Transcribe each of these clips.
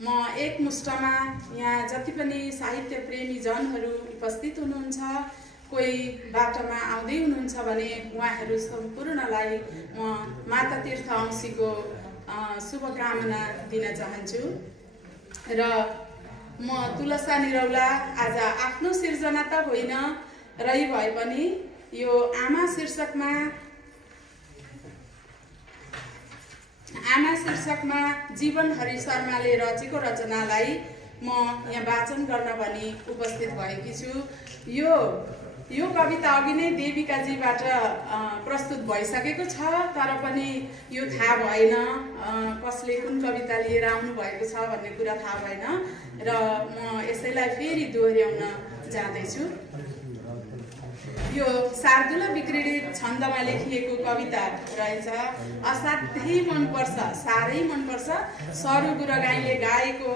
म एकमुष्टमा यहाँ जति पनि साहित्य प्रेमी जनहरू उपस्थित हुनुहुन्छ, कोही बाटोमा आउँदै हुनुहुन्छ भने उहाँहरू सम्पूर्णलाई म माता तीर्थ औँसीको शुभकामना दिन चाहन्छु। र म तुलसा निरौला आज आफ्नो सिर्जना त होइन, रही भए पनि यो आमा शीर्षकमा जीवनहरि शर्माले रचेको रचनालाई म यहाँ वाचन गर्न भनी उपस्थित भएकी छु। यो कविता अघि नै देविकाजीबाट प्रस्तुत भइसकेको छ, तर पनि यो थाहा भएन कसले कुन कविता लिएर आउनु भएको छ भन्ने कुरा थाहा भएन र म यसैलाई फेरि दोहोर्याउन जाँदैछु। यो शार्दूल विक्रीडित छन्दमा लेखिएको कविता रहेछ। असाध्यै मनपर्छ, साह्रै मनपर्छ। सरू गुरुगाईले गाएको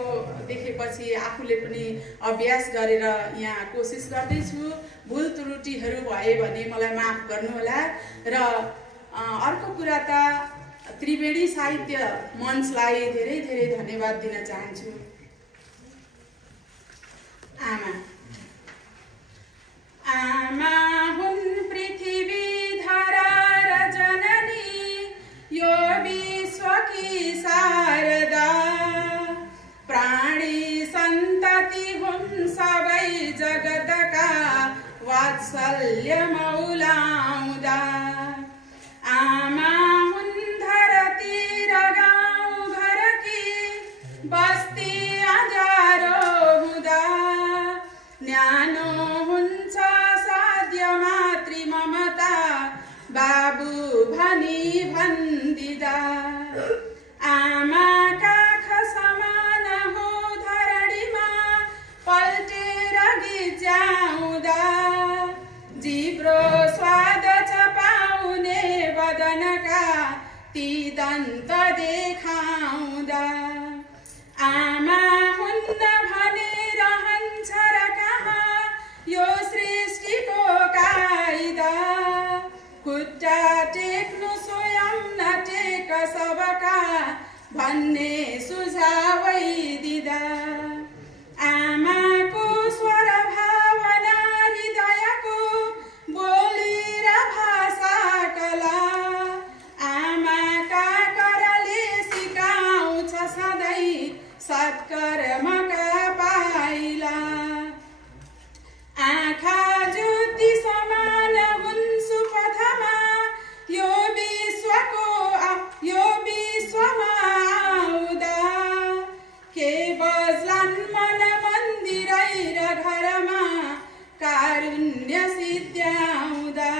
देखेपछि आफूले पनि अभ्यास गरेर यहाँ कोसिस गर्दैछु। भुल त्रुटिहरू भए भने मलाई माफ गर्नुहोला। र अर्को कुरा त त्रिवेणी साहित्य मञ्चलाई धेरै धेरै धन्यवाद दिन चाहन्छु। आमा हुन् पृथ्वी धरा र जननी, यो विश्वकी शारदा। प्राणी सन्तति हुन् सबै जगतका, वात्सल्य मौलाउँदा। आमा हुन् धरती र गाउँ घरकी, बस्ती अँध्यारो हुँदा। न्यानो हुन्छ साध्य मातृ ममता, बाबु भनी भन्दिदा। आमा काख समान हो धरणीमा, पल्टेर गिज्याउँदा। जिब्रो स्वाद चपाउने बदनका, ती दन्त देखाउँदा। आमा हुन्न भने रहन्छ र कहाँ यो सृष्टिको कायदा। खुट्टा टेक्नु स्वयं नटेक सबका, भन्ने सुझावै दिदा। आमाको स्वर भावना हृदयको, बोली र भाषा कला। आमाका करले सिकाउँछ सधैँ सत्कर्मका पाइला। आँखा ज्योति समान हुन् सुपथमा, यो विश्वमा आउँदा। के बज्लान् मन मन्दिरै र घरमा, कारुण्य सिद्ध्याउँदा।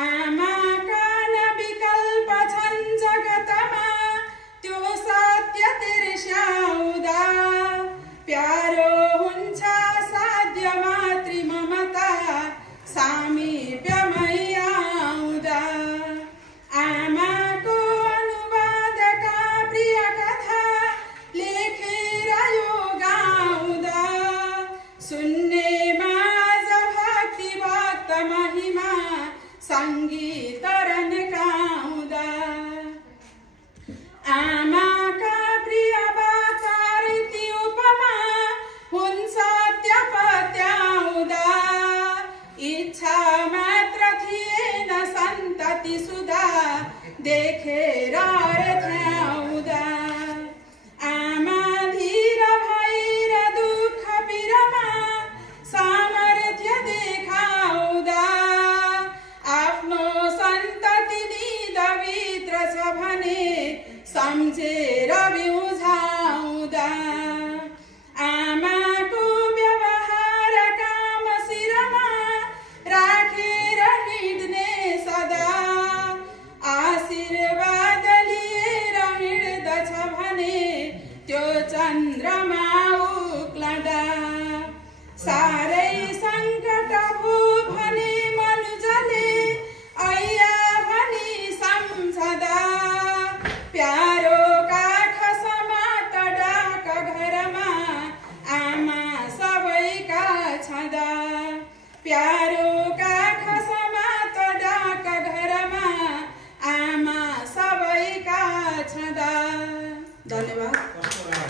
आमाका न विकल्प छन् जगतमा, त्यो सत्य तिर्स्याउँदा। प्यारो हुन्छ साध्य मातृ ममता, सामिप्यमै आउँदा। आमाको अनुवादका प्रिय कथा, लेखेर यो गाउँदा। सुन्नेमा आज भक्ति भक्त महिमा, सङ्गीत रन्काउँदा। आमाका प्रिय वार्ता उपमा, हुन् सत्य पत्याउँदा। इच्छा मात्र थिएन सन्तति सुधा, देखेर थ्याउँदा। आमा धीर भएर दुःख पिरमा, सामर्थ्य देखाउँदा। आफ्नो सन्तति निधभित्र छ भने, सम्झेर बिउझाउँदा। आमाको व्यवहार काम शिरमा, राखेर हिँड्ने सदा। आशीर्वाद लिएर हिँड्दछ भने, त्यो चन्द्रमा उक्लदा। साह्रै सङ्कट भो भने मनुजले, ऐया भनी सम्झदा। प्यारो काख समात डाक घरमा, आमा सबैका छँदा। प्यारो काख समात डाक घरमा, आमा सबैका छँदा। धन्यवाद।